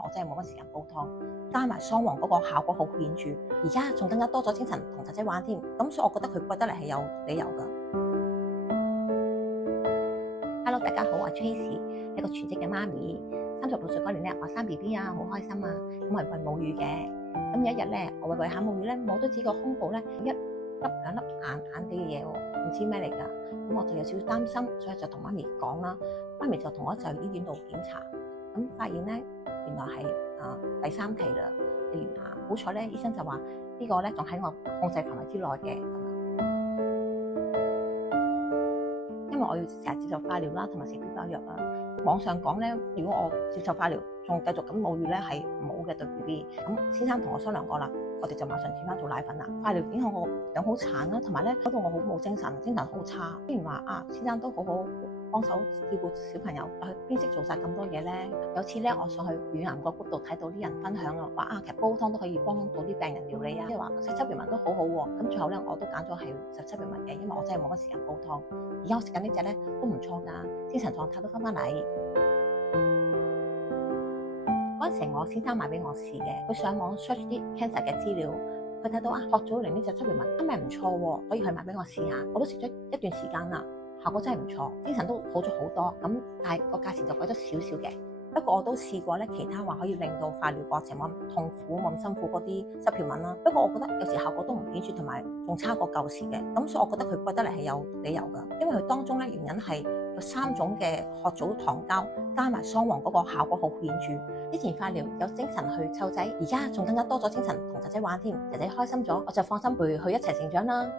為我真係冇乜時間煲湯，加埋桑黃嗰個效果好顯著，而家仲更加多咗精神同仔仔玩添，咁所以我覺得佢貴得嚟係有理由㗎。Hello， 大家好，我係 Tracy， 一個全職嘅媽咪。36歲嗰年咧，我生 BB 啊，好開心啊，咁係餵母乳嘅。咁有一日咧，我餵下母乳咧，摸到自己個胸部咧一粒兩粒硬硬地嘅嘢喎，唔知咩嚟㗎。咁我就有少少擔心，所以就同媽咪講啦。媽咪就同我一齊去醫院度檢查，咁發現咧原來係第3期啦，例如好彩咧，醫生就話呢個咧仲喺我控制範圍之內嘅。因為我要成日接受化療啦，同埋食標靶藥啊。網上講咧，如果我接受化療，仲繼續咁母乳咧係唔好嘅對 BB。咁先生同我商量過啦，我哋就馬上轉翻做奶粉啦。化療影響我樣好慘啦，同埋咧搞到我好冇精神，精神好差。雖然話先生都好好幫手照顧小朋友，佢邊識做晒咁多嘢咧？有次咧，我上去乳癌個 group 度睇到啲人分享啊，話其實煲湯都可以幫到啲病人料理啊，即係話食七片文都好好喎。咁最後咧，我都揀咗係食七片文嘅，因為我真係冇乜時間煲湯。而家我食緊呢隻咧都唔錯㗎，精神狀態都翻嚟。嗰陣時我先生買俾我試嘅，佢上網 search 啲 cancer 嘅資料，佢睇到學祖靈呢隻七片文真係唔錯喎，所以佢買俾我試下。我都食咗一段時間啦。效果真係唔錯，精神都好咗好多。咁但係個價錢就貴咗少少嘅。不過我都試過咧，其他話可以令到化療過程冇咁痛苦、冇咁辛苦嗰啲濕片文啦。不過我覺得有時效果都唔顯著，同埋仲差過舊時嘅。咁所以我覺得佢貴得嚟係有理由㗎，因為佢當中咧原因係有3種嘅學祖糖膠加埋桑黃嗰個效果好顯著。之前化療有精神去湊仔，而家仲更加多咗精神同仔仔玩添，仔仔開心咗，我就放心陪佢一齊成長啦。